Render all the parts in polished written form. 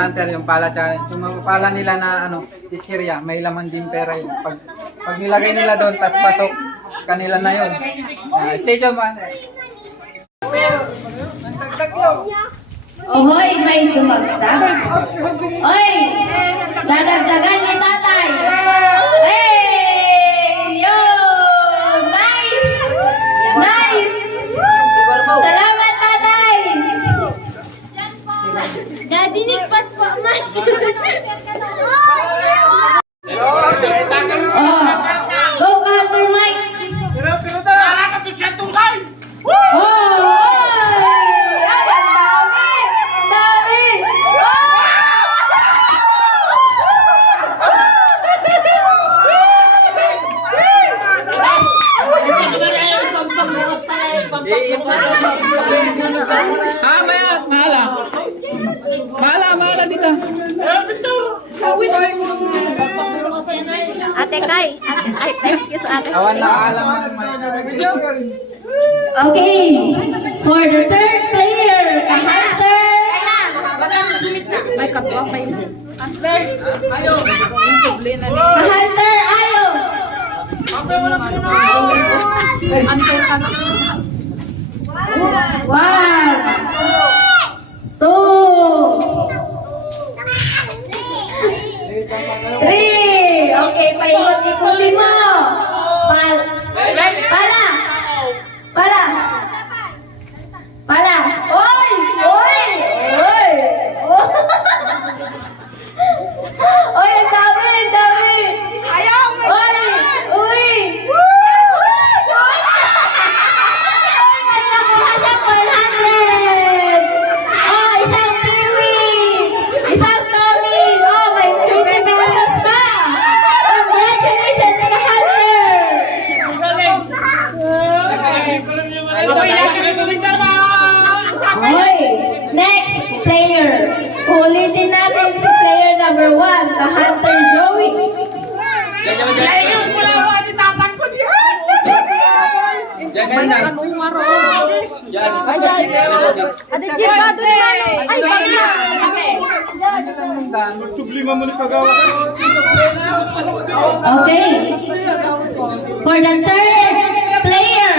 mga hunter, yung pala challenge. Yung mga pala nila na chichirya, may laman din pera yun. Pag nilagay nila doon, tas pasok, kanila na yun. Stay tuned mga hunter. Ohoy, may dumagdag. Oy, dadagdagan ni tatay. Hey! Yo! Nice! Nice! Salamat, tatay! Daddy, nigpas ko man. Oh, go counter Mike. Oh! Mahala dito. Ate Kai, ay, excuse ate. Awan na alam. Okay, for the third player, the hunter. May katwa, may Ayo. The hunter, ayo. One, two, three. Okay, paikot-ikutin mo. Pala. Pala. Oy! Oy! Oy! Oy, ang dami. Ayaw! Oy! Uy! May nakuha siyang 100! Oh, isang kiwi! Isang Tommy! Oh, may 20 pesos pa! Congratulations to the hunter! Hoy! Next player! Ulitin natin si player number 1, the hunter Joey. Jangan na. Ate Jim, Bato ni Mano. Ay, bagla. Okay. For the third player,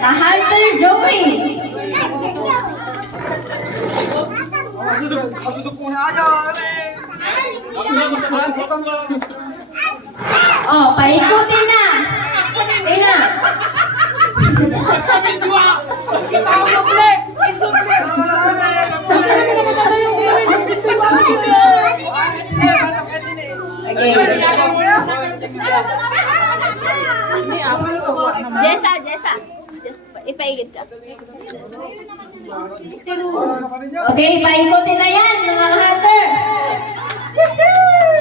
the hunter Joey. Oh, paikutin na. Ina. Jessa. Ipaigid ka. Okay, paikutin na yan, mga hunter.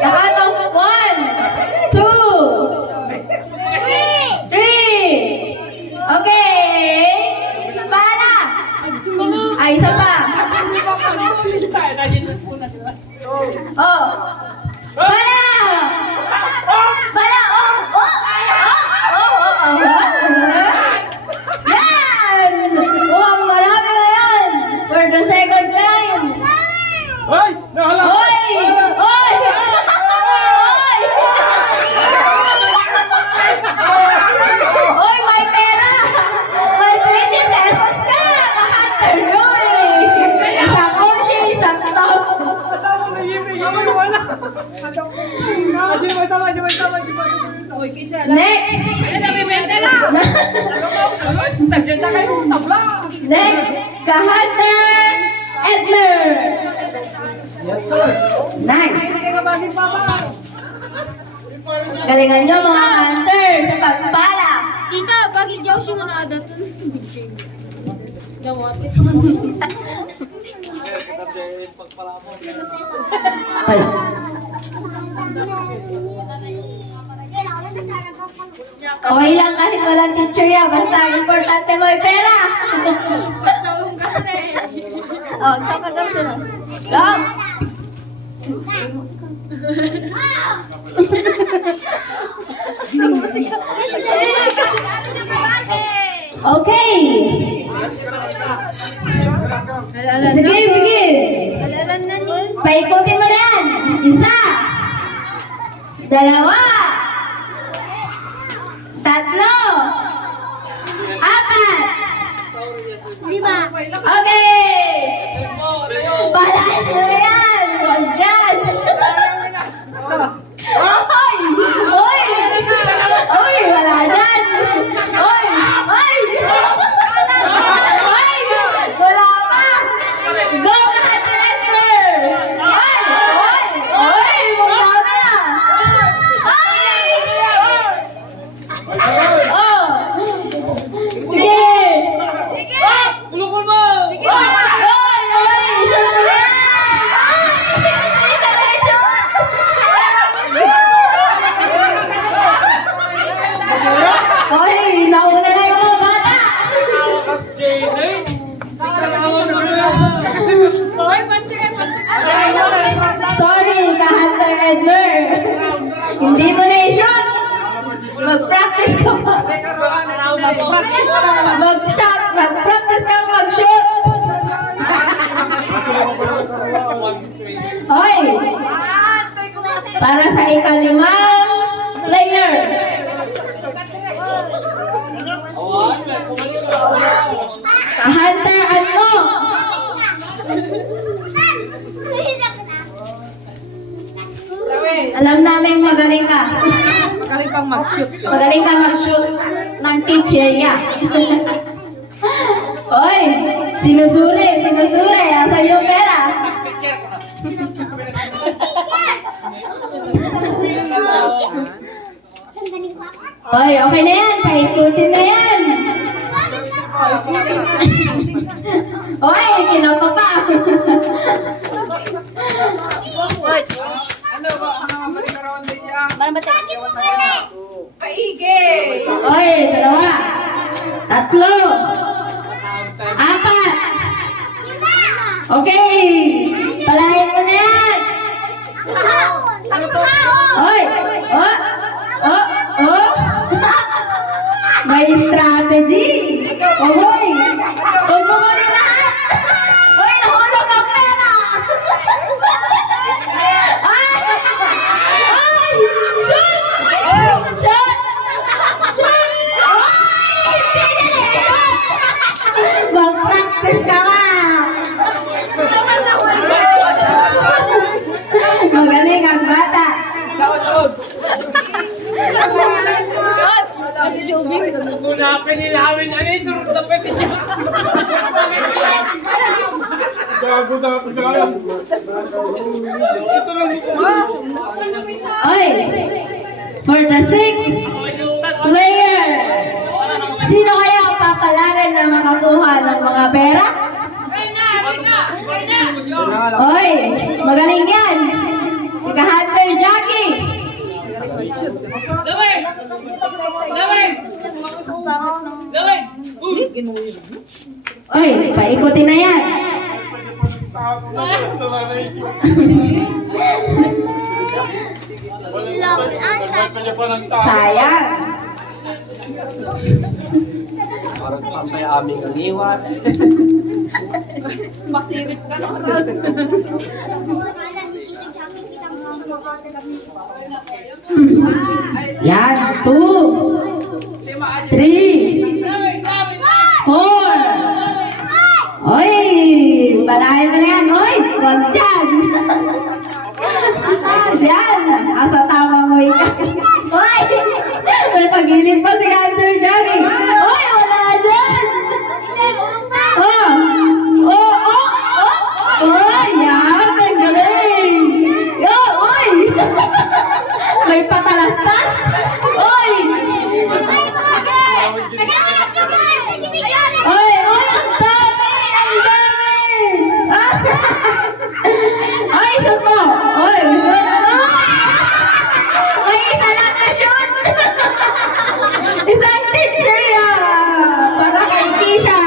The count of 1, 2, 3. Okay. Pala. Ay, isa pa. Oh. Pala. Yan. Oh, marami na yan. For the second time. Hoy! Oy, may pera! May 20 pesos ka! Hunter Joey! Isang Oshi, isang top. Next! Next, ka-hunter Edler! Nice! Galingan nyo mga hunter sa pagpala! Tita, bakit jaw siya nga naadaton? Jawat. Ay. Okay lang kahit walang teacher yan. Basta ang importante mo ay pera. Oh, tsaka ganito na. Go! Okay. Sige, begin. Alalan na ni. Paikutin Dalawa. Tatlo. Apat. Lima. Okay. Palain nyo na yan. Huwag dyan. Oy! Oy! Oy! Wala dyan. Oy! Oy! Oy! Wala pa. Go na, director. Oy! Oy! Oy! Magdami na. Oy! Oh! Sige! Sige! Bulukon mo! Sige! Oy! Oy! Isa na yan! Isa na yung shot! Oy! Nauna na yung mga bata! Sorry, ka-Hunter Edmer. Hindi mo na i-shot. Mag-practice ka pa. Mag-shot. Mag-practice ka mag-shoot. Oy! Para sa ikalimang player. Hunter ano? Alam namin magaling ka. Magaling kang mag-shoot. Magaling ka mag-shoot ng teacher niya. Oy, sinusuri. Asan yung pera? Oy, okay na yan. Paikutin na yan. Oy, kinapa pa. Ano ba? Balik ka raw din niya. Paige! Oy, dalawa. Tatlo. Apat. Okay. Palain mo na yan. Oy. Oh. Oh. Oh. May strategy. Oy. Huwag mo rin lahat. Oy, nahulog ang pera. Ay. Ay. Shoot. Shoot. Shoot. Ay. Mag-practice ka nga. Magaling ang bata. Muna pinilawin na ito. Dapat ito. Gago na ako dyan. Ito lang Oy, for the sixth player, sino kaya ang papalaran na makakuha ng mga pera? Oy, magaling yan. Si ka-Hunter Jackie. Oy, paikutin na yan. Sayang. Parang pantay aming ang iwan. Masirip ka na. Yan, 2, 3, 4. Oy, balahin mo na yan. Oy, huwag dyan. Yan, asa tama mo ikaw. Oy, may pagilip pa si Hunter Johnny. Oy, wala dyan. Oh, oh, oh, oh. Oy, yan, ang galing. Yo, oy. May patalastas. Oy. Oy, oy, ang dami, ang dami. Oy, shoot mo. Oy, shoot mo. Oy, isa lang na shoot. Isang teacher yan. Para kay Tisha.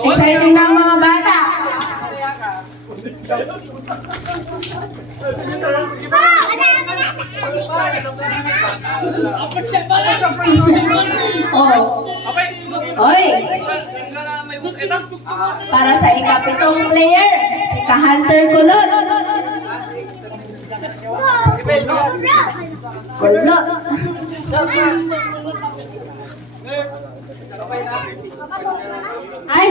Exciting na ang mga bata. Oh. Oy. Para sa ikapitong player, si ka-hunter kulot. Kulot. Ay!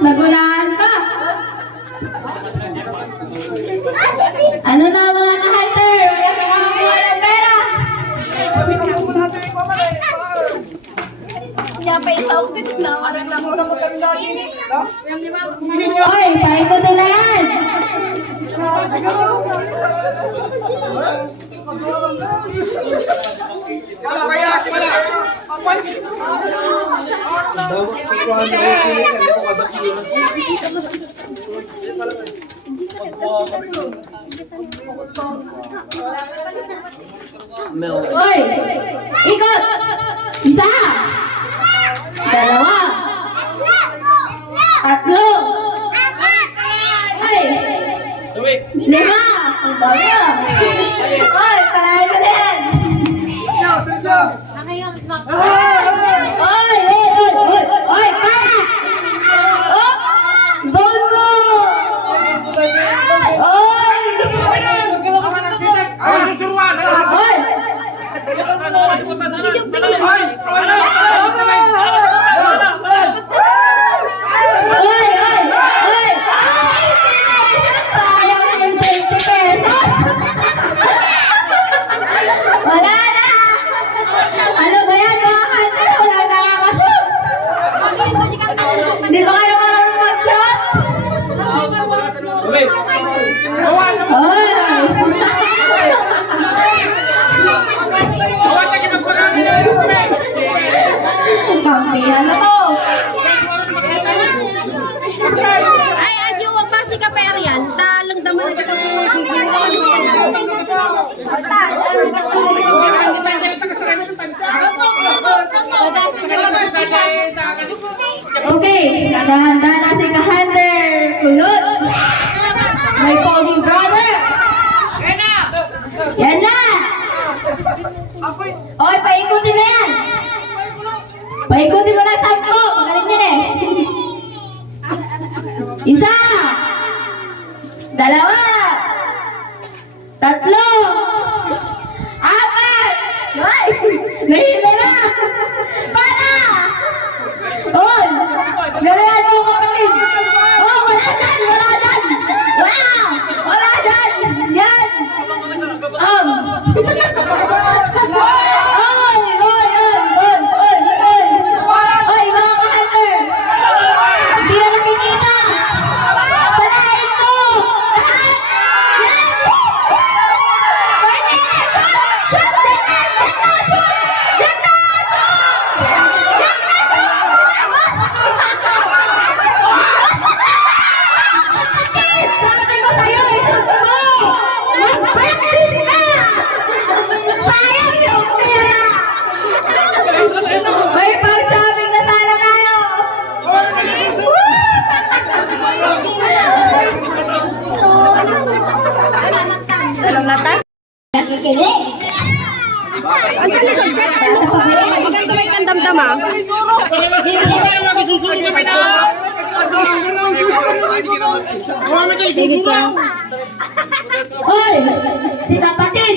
Nagulaan pa. Ano na mga ka-hunter? Wala ka makakuha ng pera. Hoy, paikutin na yan. Hoy, ikot. Isa. Dalawa. Tatlo. Ay. Lima. Ang bago. Hoy, palahay ka din. Hoy, para. Oh, bongo. Hoy. Sayang yung 20 pesos. Wala na. Ano ba yan mga hunter? Wala na nakakashoot. Hindi ba kayo marunong mag-shot? Kampihan na to. Ay, adyo, wag ba si Pera yan? Talong daman na ito. Okay, nakahanda na si ka-hunter kulot. May pogi brother. Yan na. Oy, paikutin na yan. Paikutin mo na sa ko. Magaling din eh. Isa. Dalawa. Tatlo. Apat. Ay, nahila na. Para. On. Galingan mo kapatid. Oh, wala dyan. Wala dyan. Wala dyan. Yan. Oy, mga ka-hunter. Hindi na nakikita. Palain ko. Sabi ko sa'yo, isang mo. Mag-practice ka. Sayang yung pera. May pag-shopping na sana tayo. Alam na ta? Nakikinig. Ang kalikod ka, talo ko. Madigan tumay kang damdama. Hoy, si kapatid.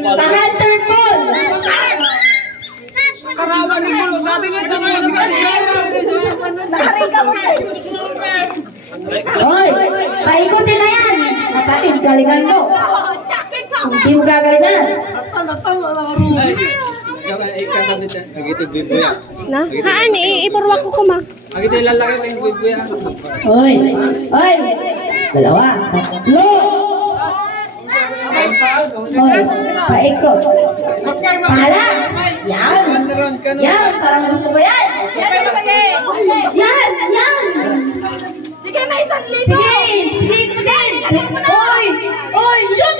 Ka-hunter Paul. Hoy, paikutin na yan. Kapatid, galingan mo. Hindi mo gagalingan. Na? Haan, ipurwa ko ma. Agito yung lalaki pa yung bibuya. Hoy, hoy. Dalawa, tatlo. Hoy, paikot. Para. Yan. Yan, parang gusto ko yan. Yan. Sige, may 1,000. Sige, din. Hoy, shoot.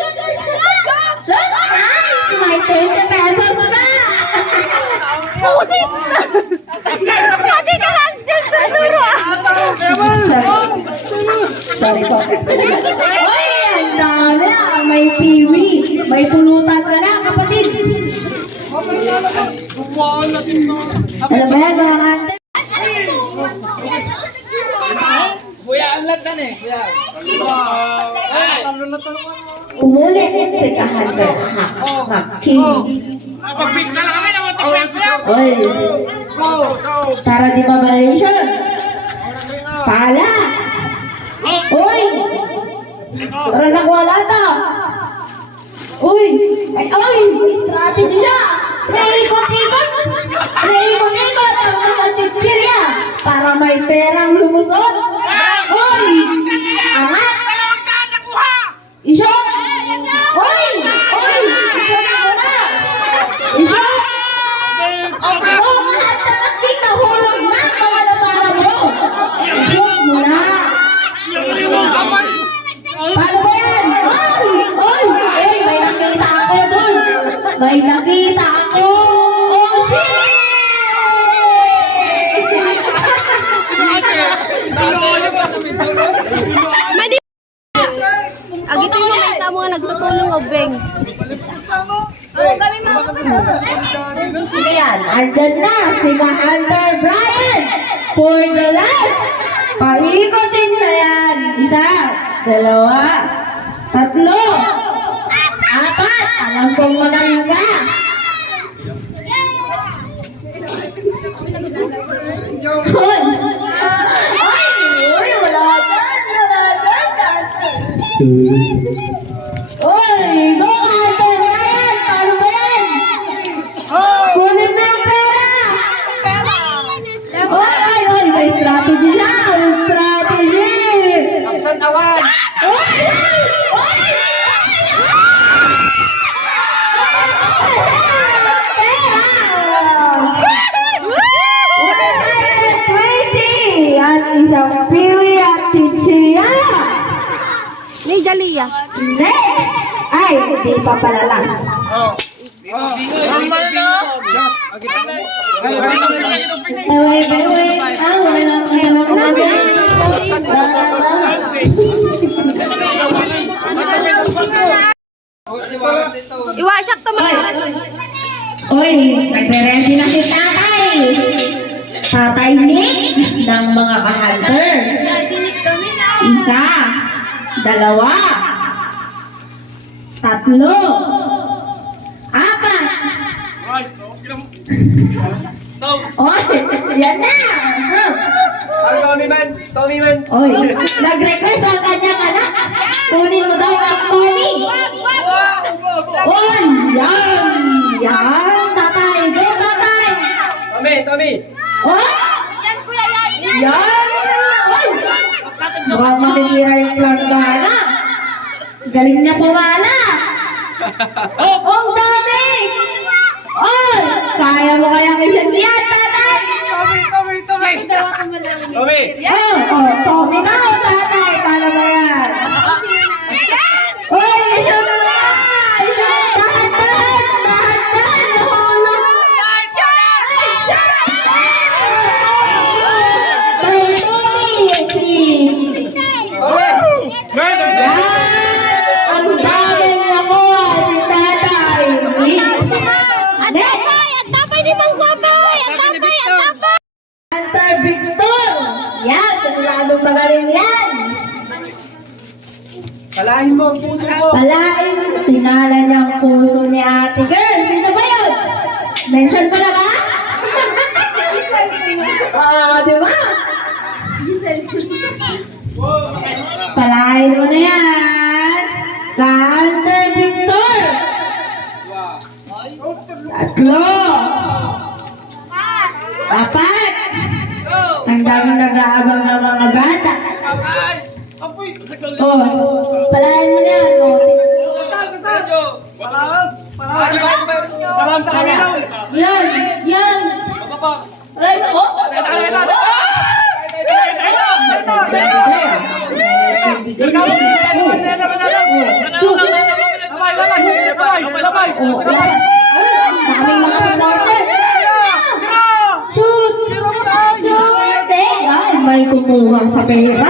Shoot. Ay, may 30 pesos na. Pusit! Pati ka lang dyan sa suro ah! Sorry po. Hoy, ang dami ah. May kiwi. May pulutan ka na, kapatid. Alam mo yan, mga ate? Kalulat ka eh. Kalulat ka naman. Umulit si Kahunter. Makinig. Oy. Para di mabalation. Pala. Uy. Para nakuwala to. Uy. Ay, strategy siya. Naikot-ikot. Naikot-ikot ang mga chichirya para may perang lumusot. Uy. Angat. Isyo. Uy. Isyo na muna. Isyo. Lahat sa taktik na hulog na kawala para mo. Isyo muna. Paano ba yan? May nakita ako dun. May nakita ako. Oh, shit! Agitin mo may sa mga nagtutulong o beng. Sige yan. Andyan na si Hunter Brian. For the last. Paikotin na yan. Isa. Dalawa. Tatlo. Apat. Alam kong magaling ka. Hoy! Uy! Wala dyan! Uy! Go! Hunter Brian! Paano ba yan? Kunin mo yung pera! Uy! May strategy na! May strategy! Kapsan awan. At isang pili at chichiya. Ni Jalia. Next! Ay, hindi pa pala lang. Iwasak to mga alas. Uy, nagre-ready na si tatay. Tatay Nick ng mga ka-hunter. Isa, dalawa, tatlo, apat. Oy, yan na. Tommy man. Oy, nag-request ang kanyang anak. Kunin mo daw ang Tommy. Oy, yan. Yan, tatay. Go, tatay. Tommy. Oh! Yan! Oy! Mukhang matitira yung planggana. Galing niya pumala. Ang dami! Oy! Kaya mo kayang isang yan, tatay! Tommy. Tommy na, tatay! Paano ba yan? Oy! Isang na! Dahan-dahan! Nahulog! Ang daming nakuha si tatay. Ang tapay ni Mang Guapay! Ang tapay! Hunter Victor. Yan, siguradong magaling yan. Palahin mo ang puso mo. Palain, pinala niya ang puso ni ate girl. Sino ba yun? Mention ko na ba? Di ba? Palain mo na yan. Hunter Victor. Tatlo. Apat. Ang daming nag-aabang ng mga bata. Palain mo na yan. Yan. Palain mo. Shoot! Ay, may kumuha sa pera.